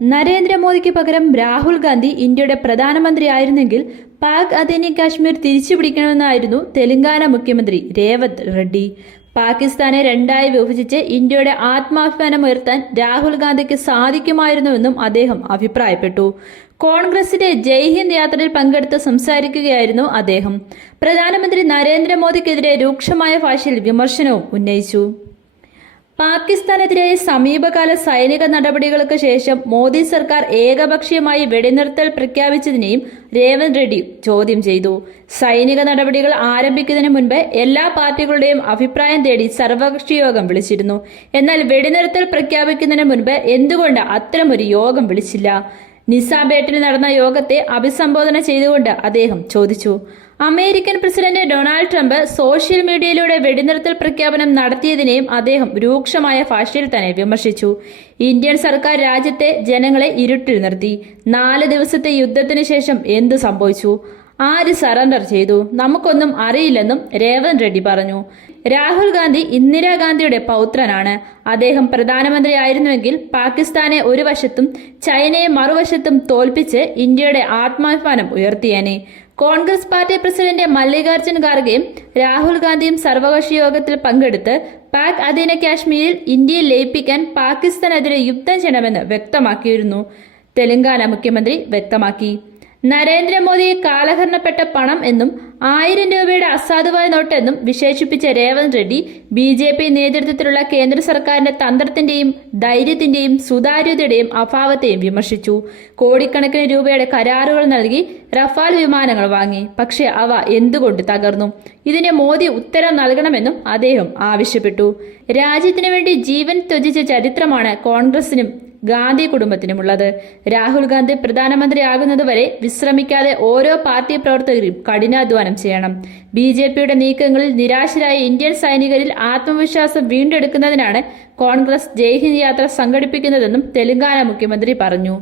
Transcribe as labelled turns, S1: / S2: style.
S1: നരേന്ദ്രമോദിക്ക് പകരം രാഹുൽ ഗാന്ധി ഇന്ത്യയുടെ പ്രധാനമന്ത്രിയായിരുന്നെങ്കിൽ പാക് അധീന കാശ്മീർ തിരിച്ചുപിടിക്കണമെന്നായിരുന്നു തെലങ്കാന മുഖ്യമന്ത്രി രേവത് റെഡ്ഡി. പാകിസ്ഥാനെ രണ്ടായി വിഭജിച്ച് ഇന്ത്യയുടെ ആത്മാഭിമാനം ഉയർത്താൻ രാഹുൽ ഗാന്ധിക്ക് സാധിക്കുമായിരുന്നുവെന്നും അദ്ദേഹം അഭിപ്രായപ്പെട്ടു. കോൺഗ്രസിന്റെ ജയ് ഹിന്ദ് യാത്രയിൽ പങ്കെടുത്ത് സംസാരിക്കുകയായിരുന്നു അദ്ദേഹം. പ്രധാനമന്ത്രി നരേന്ദ്രമോദിക്കെതിരെ രൂക്ഷമായ ഭാഷയിൽ വിമർശനവും ഉന്നയിച്ചു. പാകിസ്ഥാനെതിരായ സമീപകാല സൈനിക നടപടികൾക്ക് ശേഷം മോദി സർക്കാർ ഏകപക്ഷീയമായി വെടിനിർത്തൽ പ്രഖ്യാപിച്ചതിനെയും രേവന്ത് റെഡ്ഡി ചോദ്യം ചെയ്തു. സൈനിക നടപടികൾ ആരംഭിക്കുന്നതിന് മുൻപ് എല്ലാ പാർട്ടികളുടെയും അഭിപ്രായം തേടി സർവകക്ഷി യോഗം വിളിച്ചിരുന്നു. എന്നാൽ വെടിനിർത്തൽ പ്രഖ്യാപിക്കുന്നതിന് മുൻപ് എന്തുകൊണ്ട് അത്തരമൊരു യോഗം വിളിച്ചില്ല? നിസാബേട്ടിൽ നടന്ന യോഗത്തെ അഭിസംബോധന ചെയ്തുകൊണ്ട് അദ്ദേഹം ചോദിച്ചു American president Donald Trump social മീഡിയയിലൂടെ വെടിനിർത്തൽ പ്രഖ്യാപനം നടത്തിയതിനെയും അദ്ദേഹം രൂക്ഷമായ ഭാഷയിൽ തന്നെ വിമർശിച്ചു. ഇന്ത്യൻ സർക്കാർ രാജ്യത്തെ ജനങ്ങളെ ഇരുട്ടിൽ നിർത്തി. നാല് ദിവസത്തെ യുദ്ധത്തിന് ശേഷം എന്തു സംഭവിച്ചു? ആര് സറണ്ടർ ചെയ്തു? നമുക്കൊന്നും അറിയില്ലെന്നും രേവന്ത് റെഡ്ഡി പറഞ്ഞു. രാഹുൽ ഗാന്ധി ഇന്ദിരാഗാന്ധിയുടെ പൗത്രനാണ്. അദ്ദേഹം പ്രധാനമന്ത്രിയായിരുന്നുവെങ്കിൽ പാകിസ്ഥാനെ ഒരു വശത്തും ചൈനയെ മറുവശത്തും തോൽപ്പിച്ച് ഇന്ത്യയുടെ ആത്മാഭിമാനം ഉയർത്തിയേനെ. കോൺഗ്രസ് പാർട്ടി പ്രസിഡന്റ് മല്ലികാർജുൻ ഖാർഗെയും രാഹുൽ ഗാന്ധിയും സർവകക്ഷി യോഗത്തിൽ പങ്കെടുത്ത് പാക് അധീന കാശ്മീരിൽ ഇന്ത്യയെ ലയിപ്പിക്കാൻ പാകിസ്ഥാനെതിരെ യുദ്ധം ചെയ്യണമെന്ന് വ്യക്തമാക്കിയിരുന്നു. തെലങ്കാന മുഖ്യമന്ത്രി വ്യക്തമാക്കി. നരേന്ദ്രമോദിയെ കാലഹരണപ്പെട്ട പണം എന്നും ആയിരം രൂപയുടെ അസാധുവായ നോട്ടെന്നും വിശേഷിപ്പിച്ച Revanth Reddy B J P നേതൃത്വത്തിലുള്ള കേന്ദ്ര സർക്കാരിന്റെ തന്ത്രത്തിന്റെയും ധൈര്യത്തിന്റെയും സുതാര്യതയുടെയും അഭാവത്തെയും വിമർശിച്ചു. കോടിക്കണക്കിന് രൂപയുടെ കരാറുകൾ നൽകി റഫാൽ വിമാനങ്ങൾ വാങ്ങി. പക്ഷേ അവ എന്തുകൊണ്ട് തകർന്നു? ഇതിന് മോദി ഉത്തരം നൽകണമെന്നും അദ്ദേഹം ആവശ്യപ്പെട്ടു. രാജ്യത്തിനു വേണ്ടി ജീവൻ ത്യജിച്ച ചരിത്രമാണ് കോൺഗ്രസിനും ഗാന്ധി കുടുംബത്തിനുമുള്ളത്. രാഹുൽ ഗാന്ധി പ്രധാനമന്ത്രിയാകുന്നതുവരെ വിശ്രമിക്കാതെ ഓരോ പാർട്ടി പ്രവർത്തകരും കഠിനാധ്വാനം ചെയ്യണം. ബി ജെ പിയുടെ നീക്കങ്ങളിൽ നിരാശരായ ഇന്ത്യൻ സൈനികരിൽ ആത്മവിശ്വാസം വീണ്ടെടുക്കുന്നതിനാണ് കോൺഗ്രസ് ജയ്ഹിന്ദ് യാത്ര സംഘടിപ്പിക്കുന്നതെന്നും തെലങ്കാന മുഖ്യമന്ത്രി പറഞ്ഞു.